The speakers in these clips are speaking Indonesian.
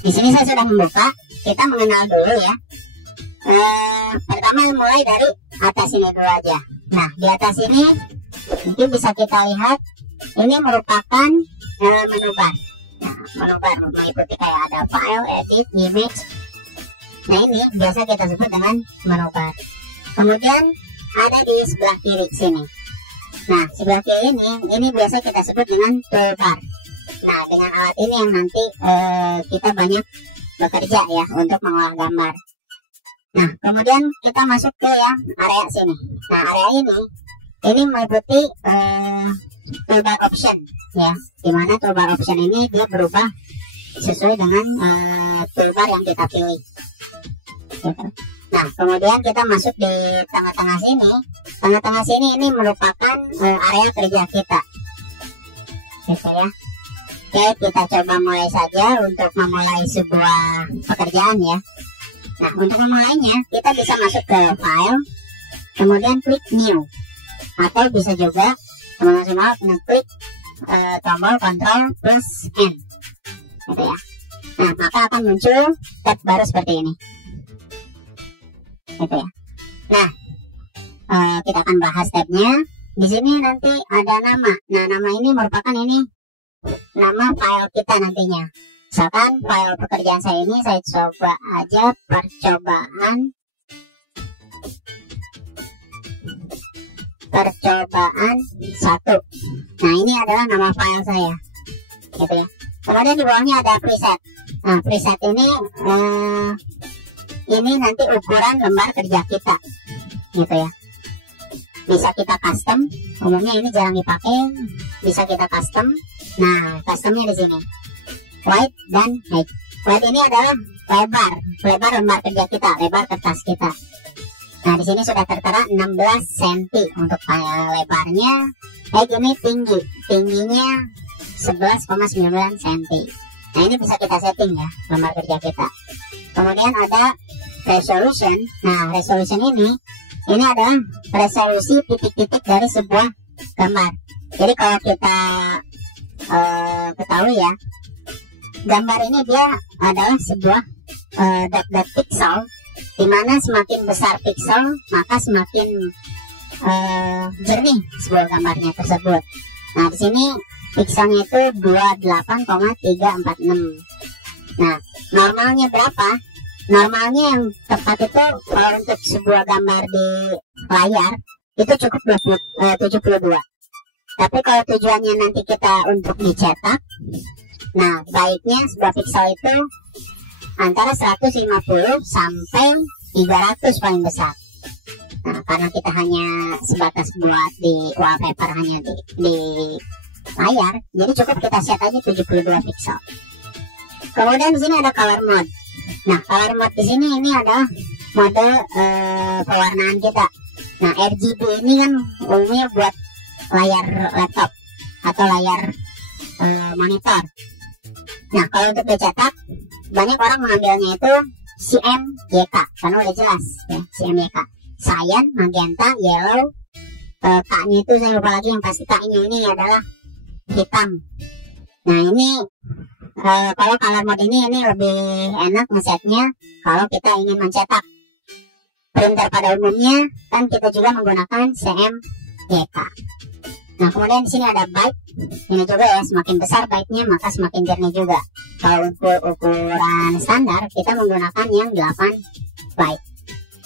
di sini saya sudah membuka. Kita mengenal dulu ya. Pertama mulai dari atas ini dulu aja. Nah, di atas ini mungkin bisa kita lihat ini merupakan menu bar. Nah, menu bar meliputi kayak ada file, edit, image. Nah, ini biasa kita sebut dengan menu bar. Kemudian ada di sebelah kiri sini. Nah, sebelah kiri ini biasa kita sebut dengan toolbar. Nah, dengan alat ini yang nanti kita banyak bekerja ya untuk mengolah gambar. Nah, kemudian kita masuk ke yang area sini. Nah, area ini meliputi toolbar option ya, dimana toolbar option ini dia berubah sesuai dengan toolbar yang kita pilih gitu. Nah, kemudian kita masuk di tengah-tengah sini. Tengah-tengah sini ini merupakan area kerja kita gitu ya. Oke, kita coba mulai saja untuk memulai sebuah pekerjaan ya. Nah, untuk memulainya kita bisa masuk ke file, kemudian klik new, atau bisa juga teman-teman semua ngeklik tombol Ctrl plus N gitu ya. Nah, maka akan muncul tab baru seperti ini gitu ya. Nah, kita akan bahas tabnya. Di sini nanti ada nama. Nah, nama ini merupakan nama file kita nantinya. Misalkan file pekerjaan saya ini saya coba aja percobaan 1. Nah, ini adalah nama file saya gitu ya. Kemudian di bawahnya ada preset. Nah, preset ini nanti ukuran lembar kerja kita gitu ya. Bisa kita custom, umumnya ini jarang dipakai, bisa kita custom. Nah, customnya di sini wide dan height. Wide ini adalah lebar lembar kerja kita, lebar kertas kita. Nah, di sini sudah tertera 16 cm untuk lebarnya. Height ini tingginya 11,9 cm. Nah, ini bisa kita setting ya, lembar kerja kita. Kemudian ada resolution. Nah, resolution ini adalah resolusi titik-titik dari sebuah gambar. Jadi kalau kita ketahui ya, gambar ini dia adalah sebuah dot pixel, dimana semakin besar pixel maka semakin jernih sebuah gambarnya tersebut. Nah, di sini pixelnya itu 28,346. Nah, normalnya berapa? Normalnya yang tepat itu kalau untuk sebuah gambar di layar itu cukup 72. Tapi kalau tujuannya nanti kita untuk dicetak, nah baiknya sebuah pixel itu antara 150 sampai 300 paling besar. Nah, karena kita hanya sebatas buat di wallpaper, hanya di layar, jadi cukup kita set aja 72 pixel. Kemudian di sini ada color mode. Nah, color mode di sini ini adalah mode pewarnaan kita. Nah, RGB ini kan umumnya buat layar laptop atau layar monitor. Nah, kalau untuk dicetak banyak orang mengambilnya itu CMYK karena udah jelas ya, CMYK. Cyan, magenta, yellow, K-nya itu saya lupa lagi, yang pasti K-nya ini adalah hitam. Nah, ini kalau color mode ini lebih enak ngesetnya kalau kita ingin mencetak. Printer pada umumnya kan kita juga menggunakan CMYK. Nah, kemudian di sini ada byte. Ini juga ya, semakin besar byte-nya maka semakin jernih juga. Kalau untuk ukuran standar kita menggunakan yang 8 byte.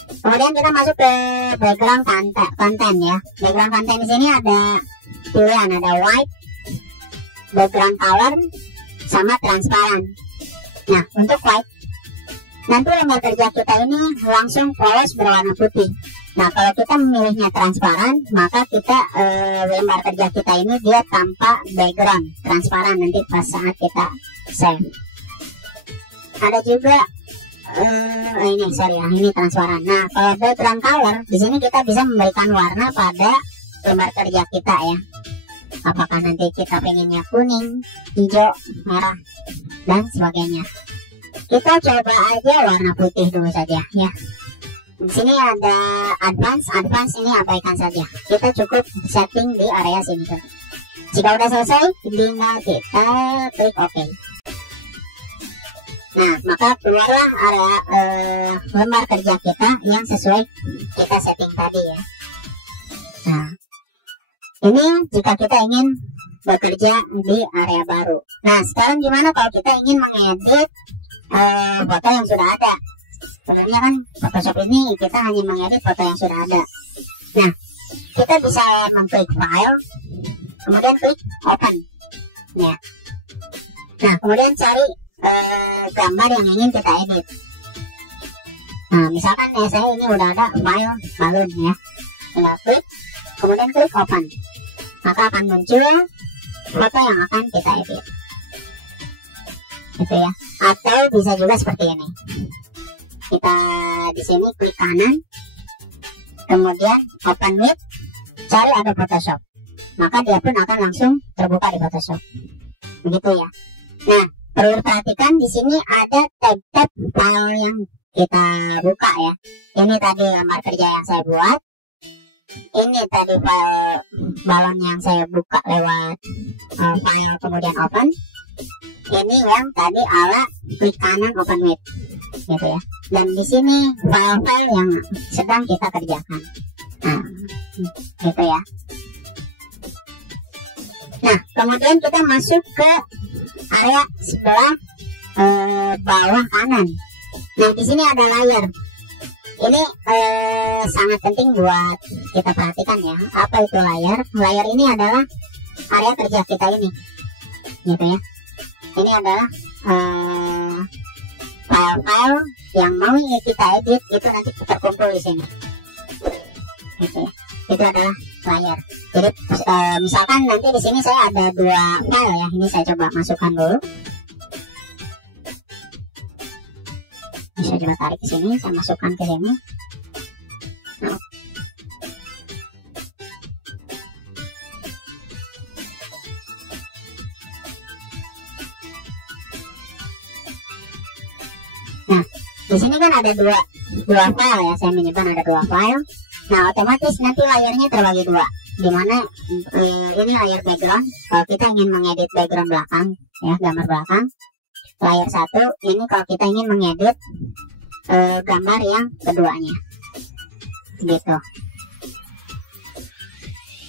Kemudian kita masuk ke background content ya. Background content di sini ada pilihan, ada white, background color, sama transparan. Nah, untuk white, nanti lembar kerja kita ini langsung polos berwarna putih. Nah, kalau kita memilihnya transparan, maka kita lembar kerja kita ini dia tanpa background, transparan nanti pas saat kita save. Ada juga ini transparan. Nah, kalau background color di sini kita bisa memberikan warna pada lembar kerja kita ya. Apakah nanti kita pengennya kuning, hijau, merah, dan sebagainya. Kita coba aja warna putih dulu saja ya. Di sini ada advance ini abaikan saja. Kita cukup setting di area sini. Jika udah selesai, tinggal kita klik OK. Nah, maka keluarlah area lembar kerja kita yang sesuai kita setting tadi ya. Nah, ini jika kita ingin bekerja di area baru. Nah, sekarang gimana kalau kita ingin mengedit foto yang sudah ada? Sebenarnya kan Photoshop ini kita hanya mengedit foto yang sudah ada. Nah, kita bisa mengklik file, kemudian klik open ya. Nah, kemudian cari gambar yang ingin kita edit. Nah, misalkan ya saya ini udah ada file balloon ya, tinggal klik, kemudian klik open, maka akan muncul foto yang akan kita edit gitu ya. Atau bisa juga seperti ini, kita di sini klik kanan, kemudian open with, cari ada Photoshop, maka dia pun akan langsung terbuka di Photoshop begitu ya. Nah, perlu perhatikan di sini ada tab-tab file yang kita buka ya. Ini tadi lembar kerja yang saya buat, ini tadi file balon yang saya buka lewat file kemudian open, ini yang tadi ala klik kanan open with gitu ya. Dan di sini file-file yang sedang kita kerjakan. Nah, gitu ya. Nah, kemudian kita masuk ke area sebelah bawah kanan. Nah, di sini ada layer. Ini sangat penting buat kita perhatikan ya. Apa itu layer? Layer ini adalah area kerja kita ini, gitu ya. Ini adalah file-file yang mau kita edit itu nanti terkumpul di sini, gitu ya. Itu adalah layer. Jadi misalkan nanti di sini saya ada 2 file ya. Ini saya coba masukkan dulu. Bisa coba tarik ke sini, saya masukkan ke sini. Nah, di sini kan ada dua file ya. Saya menyimpan ada 2 file. Nah, otomatis nanti layarnya terbagi 2. Dimana ini layar background. Kalau kita ingin mengedit background belakang ya, gambar belakang, layar 1. Ini kalau kita ingin mengedit gambar yang keduanya gitu.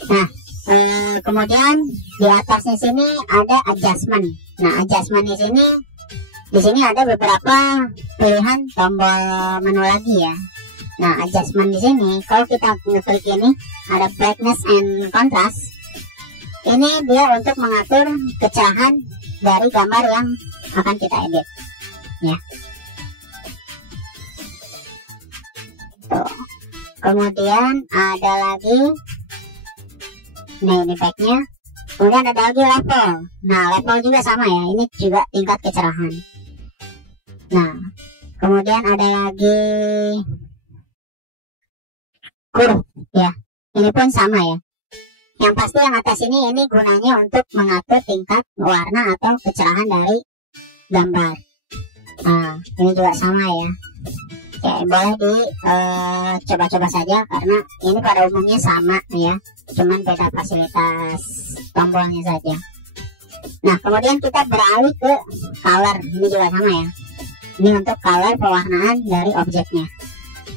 Nah, kemudian di atasnya sini ada adjustment. Nah, adjustment di sini ada beberapa pilihan tombol menu lagi ya. Nah, adjustment di sini kalau kita klik ini ada brightness and contrast. Ini dia untuk mengatur kecerahan dari gambar yang akan kita edit ya. Tuh. Kemudian ada lagi, nah ini backnya. Kemudian ada lagi level. Nah, level juga sama ya, ini juga tingkat kecerahan. Nah, kemudian ada lagi curve ya, ini pun sama ya. Yang pasti yang atas ini gunanya untuk mengatur tingkat warna atau kecerahan dari gambar. Nah, ini juga sama ya. Oke, boleh coba-coba saja karena ini pada umumnya sama ya, cuman beda fasilitas tombolnya saja. Nah, kemudian kita beralih ke color. Ini juga sama ya. Ini untuk color pewarnaan dari objeknya.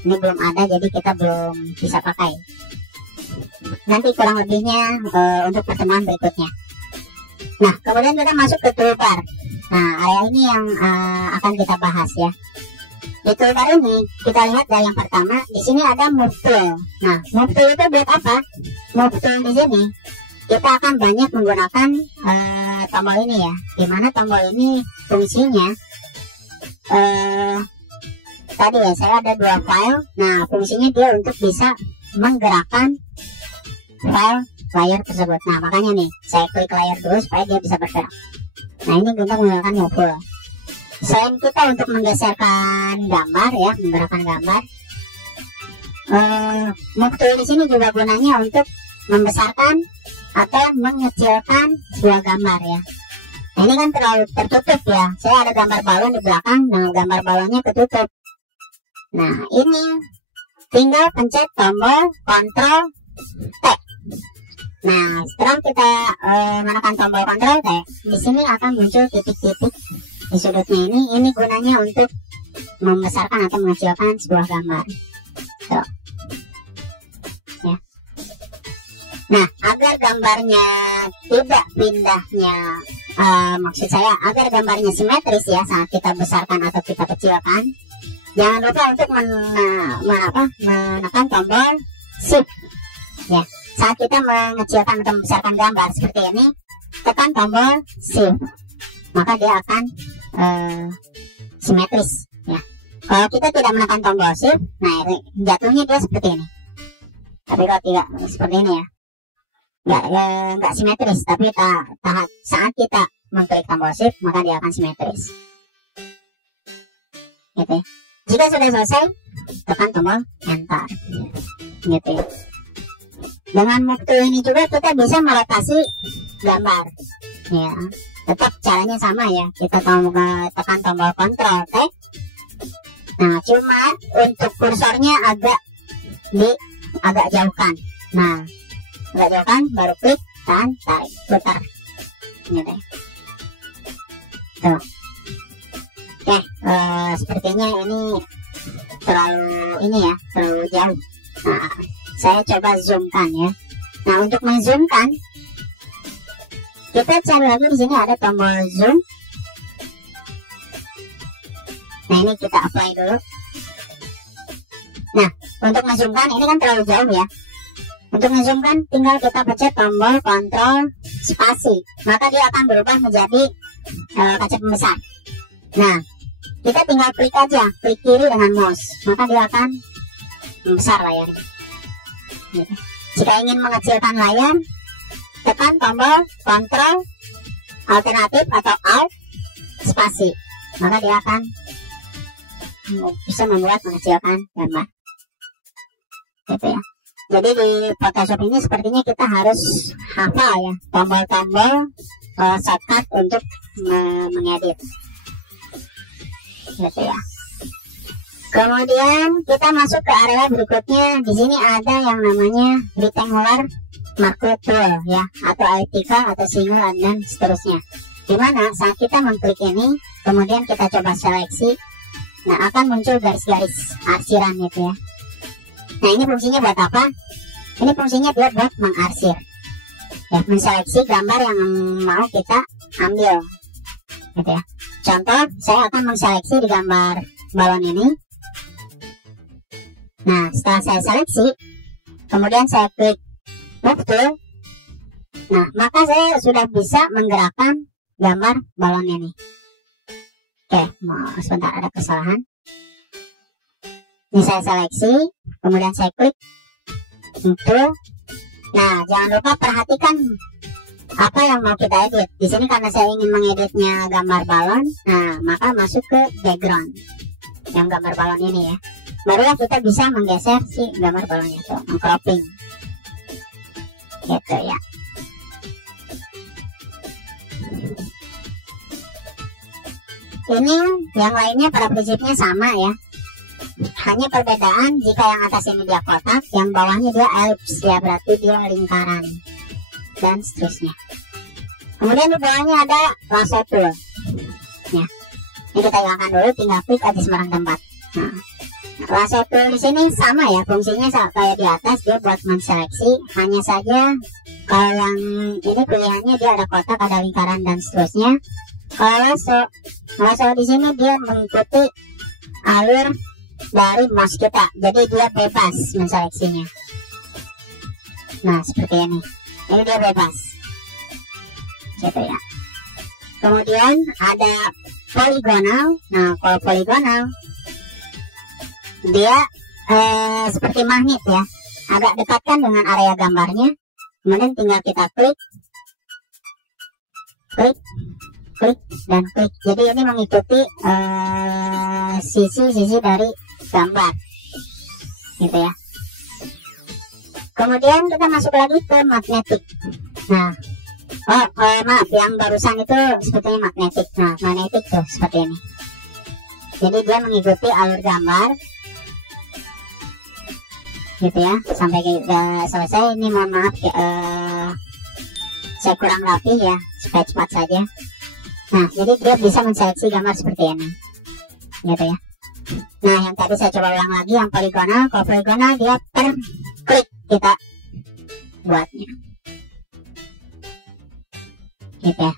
Ini belum ada, jadi kita belum bisa pakai. Nanti kurang lebihnya untuk pertemuan berikutnya. Nah, kemudian kita masuk ke toolbar. Nah, area ini yang akan kita bahas ya. Di toolbar ini kita lihat dari yang pertama, di sini ada move tool. Nah, move tool itu buat apa? Move tool di sini kita akan banyak menggunakan tombol ini ya. Dimana tombol ini fungsinya tadi ya, saya ada 2 file. Nah, fungsinya dia untuk bisa menggerakkan file layar tersebut. Nah, makanya nih saya klik layar dulu supaya dia bisa bergerak. Nah, ini untuk menggunakan move tool. Selain kita untuk menggeserkan gambar ya, menggerakkan gambar, move tool di sini juga gunanya untuk membesarkan atau mengecilkan sebuah gambar ya. Nah, ini kan terlalu tertutup ya. Saya ada gambar balon di belakang, nah gambar balonnya ketutup. Nah, ini tinggal pencet tombol Ctrl T. Nah, setelah kita menekan tombol Ctrl T, di sini akan muncul titik-titik di sudutnya ini gunanya untuk membesarkan atau mengecilkan sebuah gambar. Tuh. Ya. Nah, agar gambarnya tidak pindahnya, maksud saya agar gambarnya simetris ya saat kita besarkan atau kita kecilkan, jangan lupa untuk menekan tombol Shift. Ya, saat kita mengecilkan atau membesarkan gambar seperti ini, tekan tombol Shift, maka dia akan simetris. Ya, kalau kita tidak menekan tombol Shift, nah jatuhnya dia seperti ini. Tapi kalau tidak seperti ini ya, nggak simetris. Tapi saat kita mengklik tombol Shift, maka dia akan simetris. Gitu ya. Jika sudah selesai, tekan tombol Enter. Gitu ya. Dengan move tool ini juga kita bisa merotasi gambar. Ya, tetap caranya sama ya. Kita tekan tombol Ctrl T. Nah, cuma untuk kursornya agak jauhkan. Nah, agak jauhkan, baru klik dan tarik, putar. Gitu ya. Tuh. Oke, sepertinya ini terlalu jauh. Nah, saya coba zoomkan ya. Nah, untuk menzoomkan, kita cari lagi di sini ada tombol zoom. Nah, ini kita apply dulu. Nah, untuk menzoomkan ini kan terlalu jauh ya. Untuk menzoomkan tinggal kita pencet tombol Ctrl spasi, maka dia akan berubah menjadi kaca pembesar. Nah, kita tinggal klik aja, klik kiri dengan mouse, maka dia akan membesar layarnya. Jika ingin mengecilkan layar, tekan tombol Ctrl alternatif atau Alt spasi, maka dia akan bisa membuat mengecilkan gambar. Gitu ya. Jadi di Photoshop ini sepertinya kita harus hafal ya tombol-tombol shortcut untuk mengedit. Gitu ya. Kemudian kita masuk ke area berikutnya. Di sini ada yang namanya rectangular marquee tool ya, atau elliptical atau single dan seterusnya. Dimana saat kita mengklik ini, kemudian kita coba seleksi, nah akan muncul garis-garis arsiran gitu ya. Nah, ini fungsinya buat apa? Ini fungsinya dia buat mengarsir ya, menseleksi gambar yang mau kita ambil gitu ya. Contoh, saya akan menseleksi di gambar balon ini. Nah, setelah saya seleksi, kemudian saya klik move tool. Nah, maka saya sudah bisa menggerakkan gambar balon ini. Oke, sebentar, ada kesalahan. Ini saya seleksi, kemudian saya klik tool. Nah, jangan lupa perhatikan apa yang mau kita edit. Di sini karena saya ingin mengeditnya gambar balon, nah maka masuk ke background yang gambar balon ini ya. Barulah kita bisa menggeser si gambar balonnya tuh, mengcropping. Gitu ya. Ini yang lainnya pada prinsipnya sama ya. Hanya perbedaan jika yang atas ini dia kotak, yang bawahnya dia ellipse ya, berarti dia lingkaran dan seterusnya. Kemudian di bawahnya ada lasso tool. Ya, ini kita hilangkan dulu, tinggal klik aja sembarang tempat. Nah, lasso tool di sini sama ya, fungsinya kayak di atas, dia buat menseleksi. Hanya saja kalau yang ini pilihannya dia ada kotak, ada lingkaran dan seterusnya. Kalau lasso di sini dia mengikuti alur dari mouse kita, jadi dia bebas menseleksinya. Nah, seperti ini dia bebas gitu ya. Kemudian ada poligonal. Nah, kalau poligonal dia seperti magnet ya, agak dekatkan dengan area gambarnya, kemudian tinggal kita klik dan klik. Jadi ini mengikuti sisi-sisi dari gambar gitu ya. Kemudian kita masuk lagi ke magnetic. Nah, maaf, yang barusan itu sepertinya magnetic. Nah, magnetic tuh seperti ini. Jadi dia mengikuti alur gambar gitu ya, sampai selesai. Ini mohon maaf ya, saya kurang rapi ya, supaya cepat saja. Nah, jadi dia bisa menseleksi gambar seperti ini, gitu ya. Nah, yang tadi saya coba ulang lagi yang poligonal. Kalau poligonal dia per klik kita buatnya, gitu ya.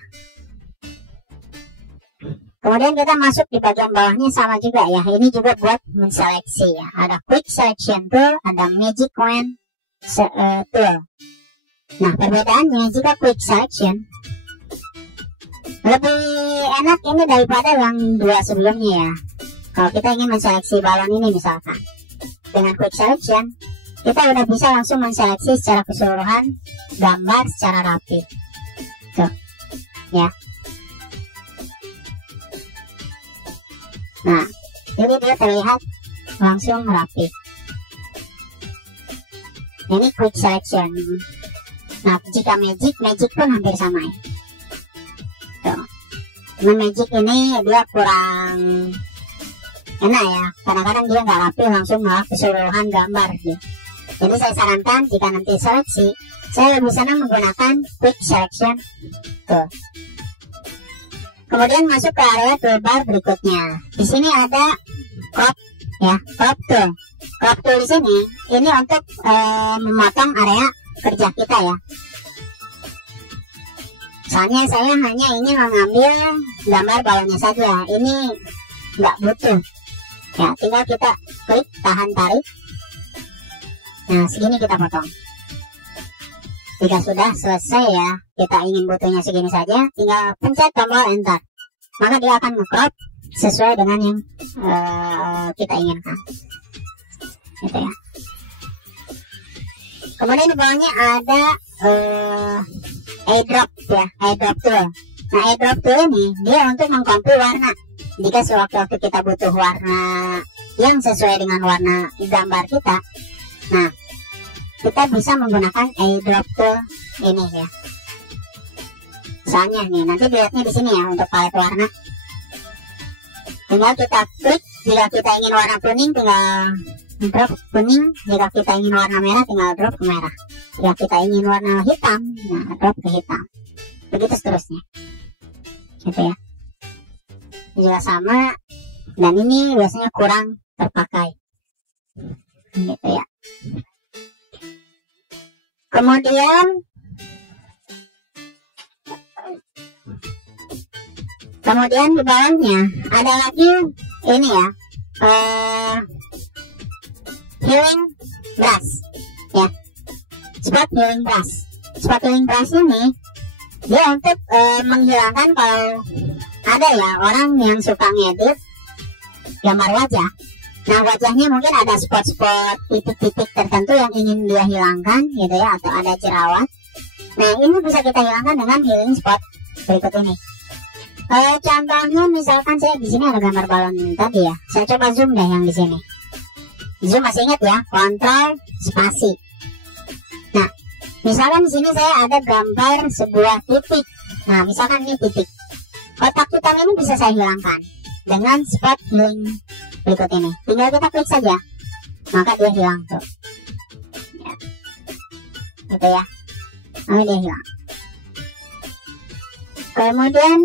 Kemudian kita masuk di bagian bawahnya sama juga ya. Ini juga buat menseleksi ya. Ada quick selection tool, ada magic wand tool. Nah, perbedaannya jika quick selection lebih enak ini daripada yang dua sebelumnya ya. Kalau kita ingin menseleksi balon ini misalkan, dengan quick selection kita udah bisa langsung menseleksi secara keseluruhan gambar secara rapi. Tuh, ya. Nah, jadi dia terlihat langsung rapi. Ini quick selection. Nah, jika magic pun hampir sama ya. Tuh. Cuma magic ini dia kurang enak ya, kadang-kadang dia nggak rapi langsung malah keseluruhan gambar gitu. Jadi saya sarankan jika nanti seleksi, saya lebih senang menggunakan quick selection tuh. Kemudian masuk ke area toolbar berikutnya. Di sini ada crop ya, crop tool. Crop tool di sini ini untuk memotong area kerja kita ya. Soalnya saya hanya ingin mengambil gambar balonnya saja, ini nggak butuh ya, tinggal kita klik tahan tarik. Nah, segini kita potong. Jika sudah selesai ya, kita ingin butuhnya segini saja, tinggal pencet tombol enter, maka dia akan nge-crop sesuai dengan yang kita inginkan, gitu ya. Kemudian di bawahnya ada eyedrop ya, eyedrop tool. Nah, eyedrop tool ini dia untuk mengcopy warna. Jika sewaktu-waktu kita butuh warna yang sesuai dengan warna gambar kita, nah kita bisa menggunakan eyedrop tool ini ya. Soalnya nih nanti dilihatnya di sini ya untuk palet warna. Tinggal kita klik, jika kita ingin warna kuning tinggal drop kuning, jika kita ingin warna merah tinggal drop ke merah, jika kita ingin warna hitam, nah drop ke hitam, begitu seterusnya, gitu ya. Juga sama, dan ini biasanya kurang terpakai, gitu ya. Kemudian di bawahnya ada lagi ini ya, healing brush ya, spot healing brush. Spot healing brush ini dia untuk menghilangkan kalau ada ya orang yang suka ngedit gambar wajah. Nah, wajahnya mungkin ada spot-spot titik-titik tertentu yang ingin dia hilangkan gitu ya, atau ada jerawat. Nah, ini bisa kita hilangkan dengan healing spot berikut ini. Contohnya misalkan saya di sini ada gambar balon tadi ya. Saya coba zoom deh yang di sini. Zoom, masih ingat ya, kontrol spasi. Nah, misalkan di sini saya ada gambar sebuah titik. Nah, misalkan ini titik. Kotak hitam ini bisa saya hilangkan dengan spot healing berikut ini. Tinggal kita klik saja, maka dia hilang tuh. Ya. Gitu ya. Nah, dia hilang. Kemudian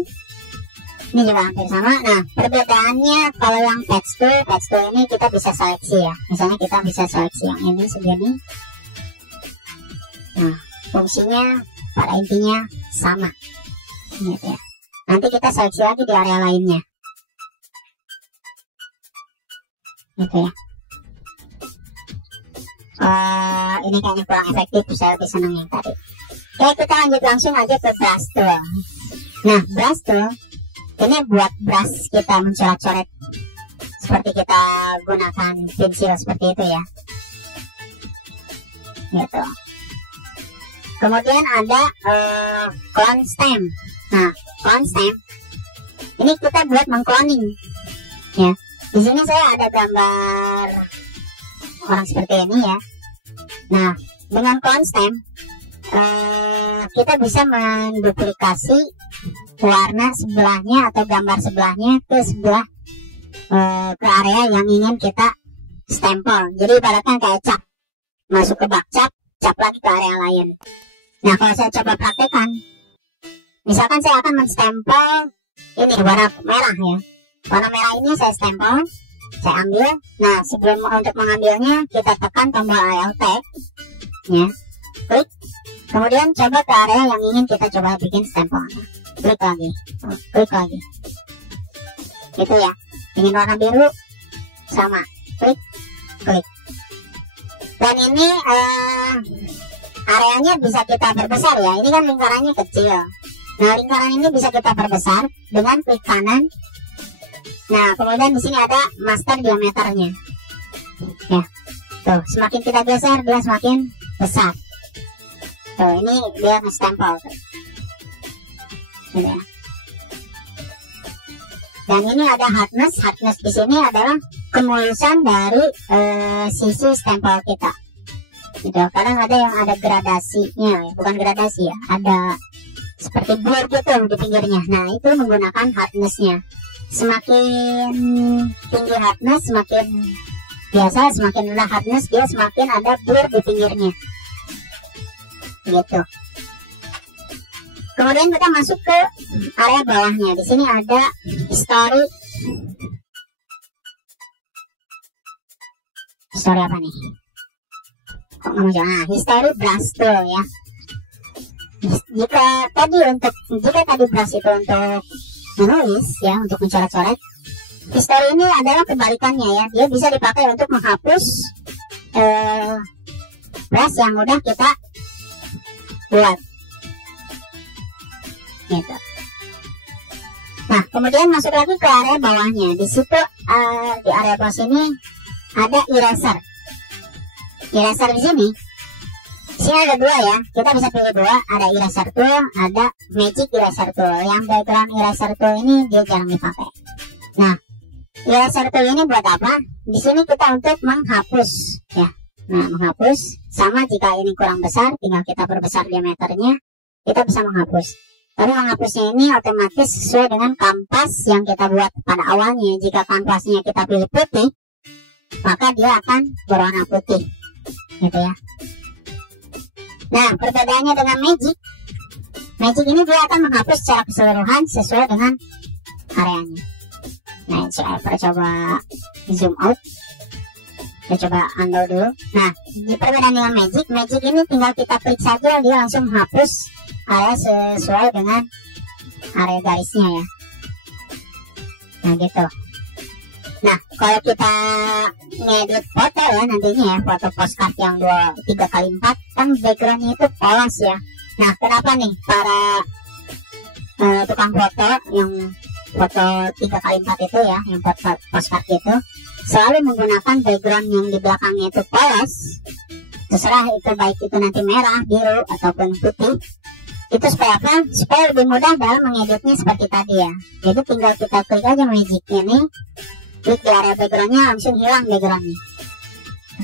ini juga hampir sama. Nah, perbedaannya kalau yang patch tool ini kita bisa seleksi ya. Misalnya kita bisa seleksi yang ini segini. Nah, fungsinya pada intinya sama, gitu ya. Nanti kita seleksi lagi di area lainnya, gitu ya. Ini kayaknya kurang efektif, saya lebih senang yang tadi. Oke, kita lanjut langsung aja ke brush tool. Nah, brush tool ini buat brush kita mencoret-coret seperti kita gunakan pensil seperti itu ya, gitu. Kemudian ada clone stamp. Nah, clone stamp ini kita buat mengcloning ya. Di sini saya ada gambar orang seperti ini ya. Nah, dengan clone stamp kita bisa menduplikasi warna sebelahnya atau gambar sebelahnya ke sebelah ke area yang ingin kita stempel. Jadi ibaratnya kayak cap, masuk ke bak cap lagi ke area lain. Nah, kalau saya coba praktekkan, misalkan saya akan menstempel ini warna merah ya. Warna merah ini saya stempel, saya ambil. Nah, sebelum untuk mengambilnya kita tekan tombol Alt ya, klik. Kemudian coba ke area yang ingin kita coba bikin stempelnya. Klik lagi, klik lagi. Itu ya. Ingin warna biru, sama, klik, klik. Dan ini areanya bisa kita perbesar ya. Ini kan lingkarannya kecil. Nah, lingkaran ini bisa kita perbesar dengan klik kanan. Nah, kemudian di sini ada master diameternya. Ya, tuh semakin kita geser dia semakin besar. Tuh, ini dia nge-stempel tuh. Ya. Dan ini ada hardness. Hardness di sini adalah kemulusan dari sisi stempel kita. Gitu. Kadang ada yang ada gradasinya, bukan gradasi ya, ada seperti blur gitu di pinggirnya. Nah, itu menggunakan hardnessnya. Semakin tinggi hardness, semakin biasa, semakin rendah hardness, dia semakin ada blur di pinggirnya. Gitu. Kemudian kita masuk ke area bawahnya. Di sini ada history. History apa nih? Kok nggak muncul? Nah, history brush tool ya. Jika tadi brush itu untuk menulis ya, untuk mencoret-coret, history ini adalah kebalikannya ya. Dia bisa dipakai untuk menghapus brush yang udah kita buat. Gitu. Nah, kemudian masuk lagi ke area bawahnya. Di situ di area bawah sini ada eraser. Eraser di sini. Sini ada dua ya. Kita bisa pilih dua. Ada eraser tool, ada magic eraser tool. Yang background eraser tool ini dia jarang dipakai. Nah, eraser tool ini buat apa? Di sini kita untuk menghapus ya. Nah, menghapus. Sama jika ini kurang besar, tinggal kita perbesar diameternya. Kita bisa menghapus. Tapi menghapusnya ini otomatis sesuai dengan kanvas yang kita buat pada awalnya. Jika kanvasnya kita pilih putih, maka dia akan berwarna putih, gitu ya. Nah, perbedaannya dengan magic, magic ini dia akan menghapus secara keseluruhan sesuai dengan areanya. Nah, saya coba zoom out. Kita coba undo dulu. Nah, di perbedaan dengan magic, magic ini tinggal kita klik saja, dia langsung hapus area sesuai dengan area garisnya ya. Nah, gitu. Nah, kalau kita ngedit foto ya nantinya ya, foto postcard yang 3x4 kan backgroundnya itu polos ya. Nah, kenapa nih para tukang foto yang foto 3x4 itu ya, yang postcard itu selalu menggunakan background yang di belakangnya itu polos. Terserah itu baik itu nanti merah, biru ataupun putih. Itu supaya apa? Supaya lebih mudah dalam mengeditnya seperti tadi ya. Jadi tinggal kita klik aja magic ini, klik di area backgroundnya, langsung hilang backgroundnya.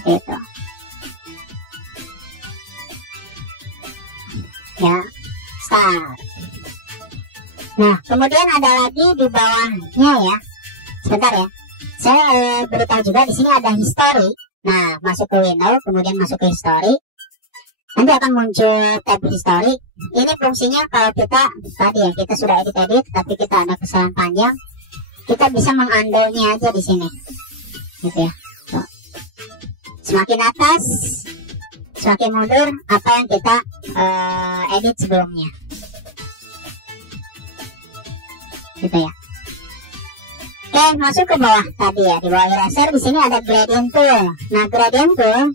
Gitu. Ya, start. Nah, kemudian ada lagi di bawahnya ya. Sebentar ya. Saya beritahu juga di sini ada history. Nah, masuk ke window, kemudian masuk ke history. Nanti akan muncul tab history. Ini fungsinya kalau kita tadi ya, kita sudah edit, tapi kita ada kesalahan panjang, kita bisa mengundo-nya aja di sini. Gitu ya. Tuh. Semakin atas, semakin mundur apa yang kita edit sebelumnya. Gitu ya. Oke, masuk ke bawah tadi ya. Di bawah eraser di sini ada gradient tool. Nah, gradient tool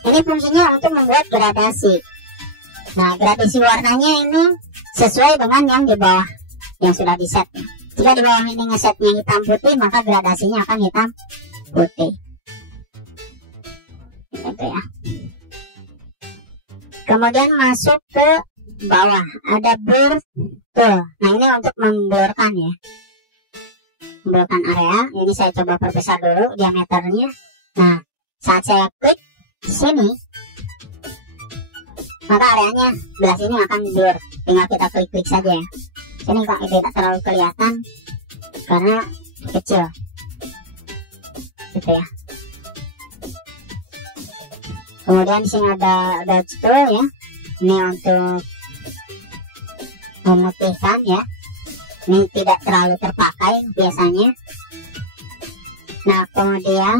ini fungsinya untuk membuat gradasi. Nah, gradasi warnanya ini sesuai dengan yang di bawah yang sudah di set. Jika di bawah ini ngesetnya hitam putih, maka gradasinya akan hitam putih. Gitu ya. Kemudian masuk ke bawah ada blur tool. Nah, ini untuk memblurkan ya. Memblurkan area. Ini saya coba perbesar dulu diameternya. Nah, saat saya klik di sini, maka areanya belah sini akan blur. Tinggal kita klik-klik saja ya. Sini kok tidak terlalu kelihatan karena kecil. Gitu ya. Kemudian di sini ada dodge tool ya. Ini untuk memutihkan ya. Ini tidak terlalu terpakai biasanya. Nah, kemudian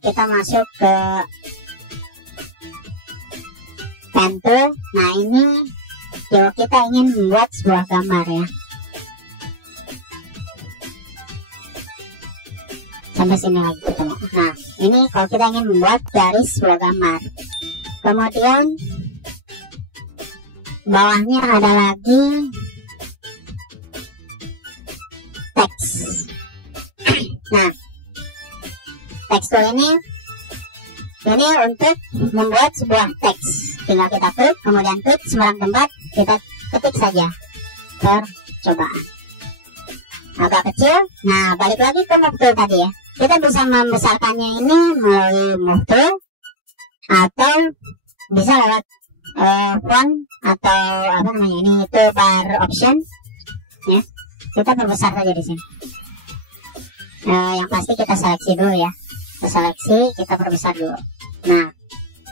kita masuk ke pen tool. Nah, ini kalau kita ingin membuat sebuah gambar ya. Sampai sini lagi ketemu. Nah, ini kalau kita ingin membuat garis sebuah gambar. Kemudian bawahnya ada lagi teks. Nah, teks tool ini untuk membuat sebuah teks. Tinggal kita klik, kemudian klik sembarang tempat, kita ketik saja percobaan. Agak kecil. Nah, balik lagi ke move tool tadi ya. Kita bisa membesarkannya ini melalui move tool, atau bisa lewat font, atau apa namanya ini, toolbar option ya. Kita perbesar saja di sini. Yang pasti kita seleksi dulu ya. Kita seleksi, kita perbesar dulu. Nah,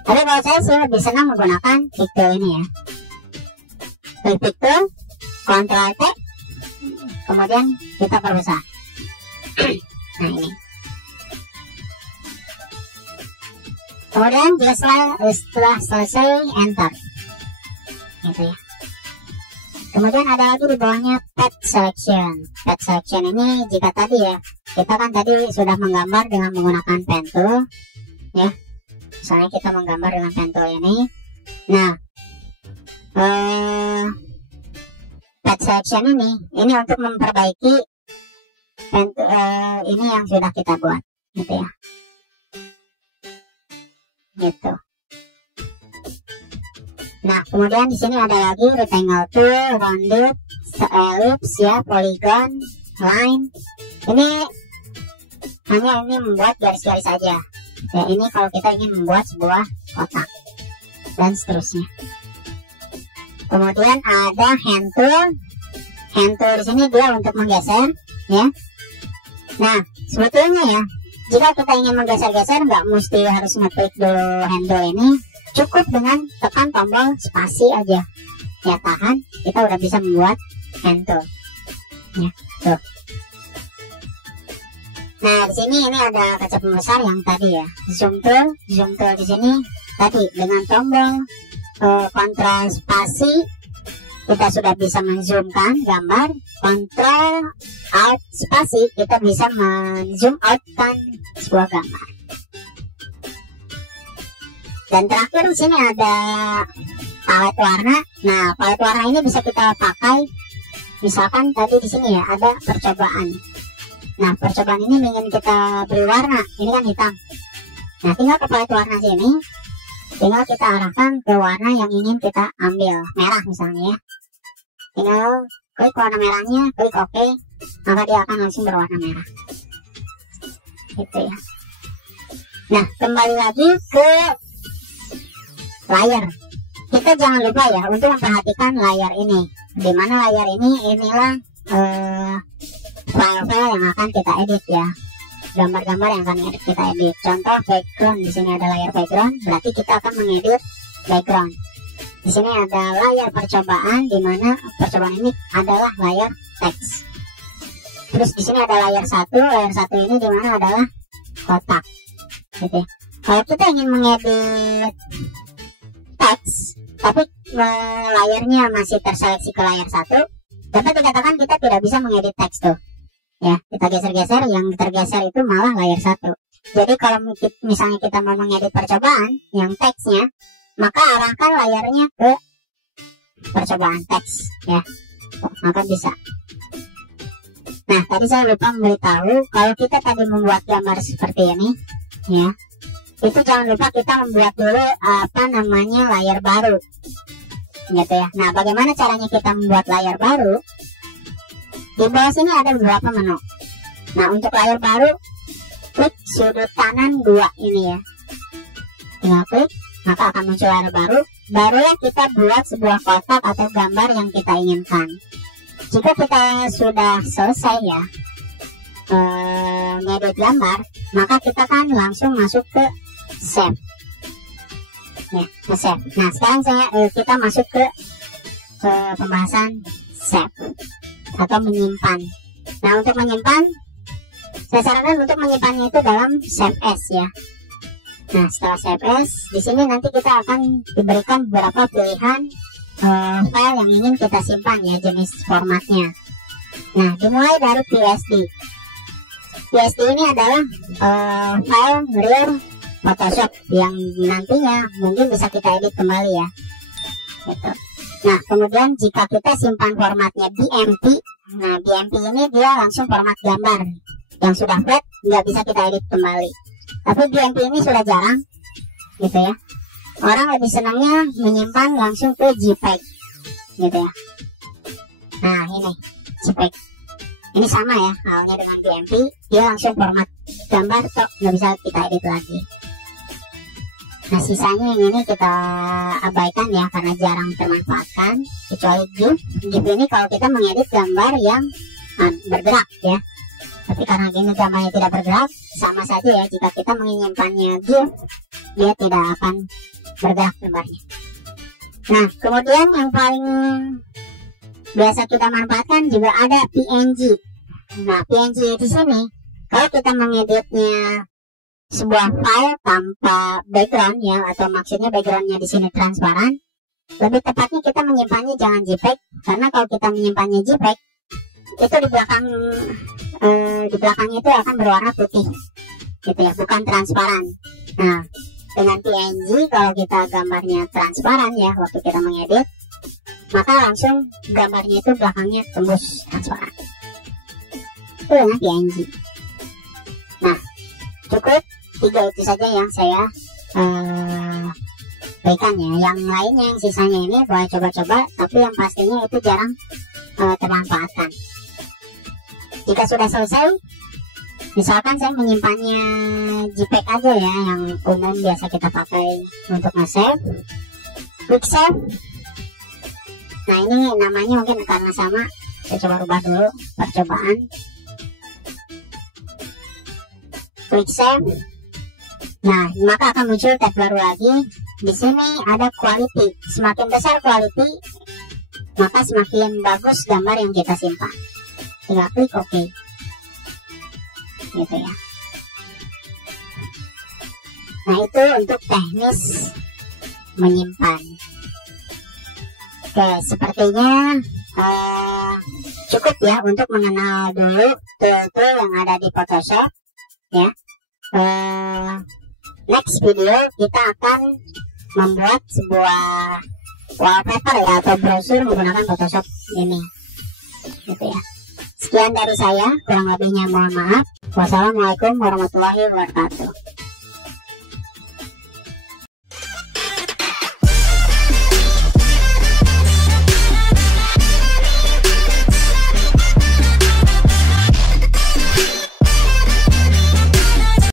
tapi kalau saya sih lebih senang menggunakan pick tool ini ya. Klik pick tool, Ctrl T, kemudian kita perbesar. Nah, ini. Kemudian jika setelah selesai, enter. Gitu ya. Kemudian ada lagi di bawahnya pet selection. Pet selection ini jika tadi ya, kita kan tadi sudah menggambar dengan menggunakan pen tool ya. Misalnya kita menggambar dengan pen tool ini. Nah, pet selection ini untuk memperbaiki ini yang sudah kita buat gitu ya. Gitu. Nah, kemudian di sini ada lagi rectangle tool, rounded, ellipse ya, polygon, line. Ini hanya membuat garis-garis saja. Ya, ini kalau kita ingin membuat sebuah kotak dan seterusnya. Kemudian ada hand tool. Hand tool di sini dia untuk menggeser ya. Nah, sebetulnya ya, jika kita ingin menggeser-geser nggak mesti harus ngeklik dulu hand tool ini. Cukup dengan tekan tombol spasi aja ya, tahan, kita udah bisa membuat hand tool ya, tuh. Nah, di sini ini ada kaca pembesar yang tadi ya, zoom tool di sini tadi dengan tombol Ctrl spasi kita sudah bisa menzoomkan gambar, Ctrl Alt spasi kita bisa menzoom outkan sebuah gambar. Dan terakhir di sini ada palet warna. Nah, palet warna ini bisa kita pakai. Misalkan tadi di sini ya ada percobaan. Nah, percobaan ini ingin kita beri warna. Ini kan hitam. Nah, tinggal ke palet warna sini. Tinggal kita arahkan ke warna yang ingin kita ambil. Merah misalnya ya. Tinggal klik warna merahnya, klik OK. Maka dia akan langsung berwarna merah. Gitu ya. Nah, kembali lagi ke layar. Kita jangan lupa ya untuk memperhatikan layar ini. Di mana layar ini inilah file-file yang akan kita edit ya. Gambar-gambar yang akan kita edit. Contoh background, di sini ada layar background, berarti kita akan mengedit background. Di sini ada layar percobaan, di mana percobaan ini adalah layar teks. Terus di sini ada layar satu ini di mana adalah kotak. Gitu. Kalau kita ingin mengedit teks, tapi layarnya masih terseleksi ke layar satu, dapat dikatakan kita tidak bisa mengedit teks tuh. Ya, kita geser-geser, yang tergeser itu malah layar satu. Jadi kalau misalnya kita mau mengedit percobaan yang teksnya, maka arahkan layarnya ke percobaan teks ya. Maka bisa. Nah, tadi saya lupa memberitahu kalau kita tadi membuat gambar seperti ini ya. Itu jangan lupa kita membuat dulu layar baru gitu ya. Nah, bagaimana caranya kita membuat layar baru? Di bawah sini ada beberapa menu. Nah, untuk layar baru klik sudut kanan 2 ini ya. Tinggal klik, maka akan muncul layar baru. Barulah kita buat sebuah kotak atau gambar yang kita inginkan. Jika kita sudah selesai ya ngedit gambar, maka kita kan langsung masuk ke save ya, save. Nah, sekarang kita masuk ke ke pembahasan save atau menyimpan. Nah, untuk menyimpan, saya sarankan untuk menyimpannya itu dalam save as ya. Nah, setelah save as, di sini nanti kita akan diberikan beberapa pilihan file yang ingin kita simpan ya, jenis formatnya. Nah, dimulai dari PSD. PSD ini adalah file real Photoshop yang nantinya mungkin bisa kita edit kembali ya. Gitu. Nah, kemudian jika kita simpan formatnya BMP, nah BMP ini dia langsung format gambar yang sudah flat, nggak bisa kita edit kembali. Tapi BMP ini sudah jarang, gitu ya. Orang lebih senangnya menyimpan langsung ke JPEG, gitu ya. Nah, ini JPEG. Ini sama ya halnya dengan BMP, dia langsung format gambar, tok nggak bisa kita edit lagi. Nah, sisanya yang ini kita abaikan ya karena jarang termanfaatkan, kecuali GIF. GIF ini kalau kita mengedit gambar yang bergerak ya. Tapi karena ini gambarnya tidak bergerak, sama saja ya, jika kita menyimpannya GIF, dia tidak akan bergerak gambarnya. Nah, kemudian yang paling biasa kita manfaatkan juga ada PNG. Nah, PNG di sini kalau kita mengeditnya sebuah file tanpa background ya, atau maksudnya backgroundnya di sini transparan, lebih tepatnya kita menyimpannya jangan JPEG, karena kalau kita menyimpannya JPEG itu di belakangnya itu akan berwarna putih, gitu ya, bukan transparan. Nah, dengan PNG kalau kita gambarnya transparan ya, waktu kita mengedit, maka langsung gambarnya itu belakangnya tembus transparan. Itu dengan PNG. Nah, cukup 3 itu saja yang saya berikan ya. Yang lainnya, yang sisanya ini boleh coba-coba, tapi yang pastinya itu jarang termanfaatkan. Jika sudah selesai, misalkan saya menyimpannya JPEG aja ya, yang umum biasa kita pakai untuk nge-save, quick save. Nah, ini namanya mungkin karena sama, saya coba rubah dulu percobaan. Quick save. Nah, maka akan muncul tab baru lagi. Di sini ada quality. Semakin besar quality, maka semakin bagus gambar yang kita simpan. Tinggal klik OK. Gitu ya. Nah, itu untuk teknis menyimpan. Oke, sepertinya cukup ya untuk mengenal dulu tool-tool yang ada di Photoshop ya. Next video kita akan membuat sebuah wallpaper ya, atau brosur menggunakan Photoshop ini, gitu ya. Sekian dari saya, kurang lebihnya mohon maaf. Wassalamualaikum warahmatullahi wabarakatuh.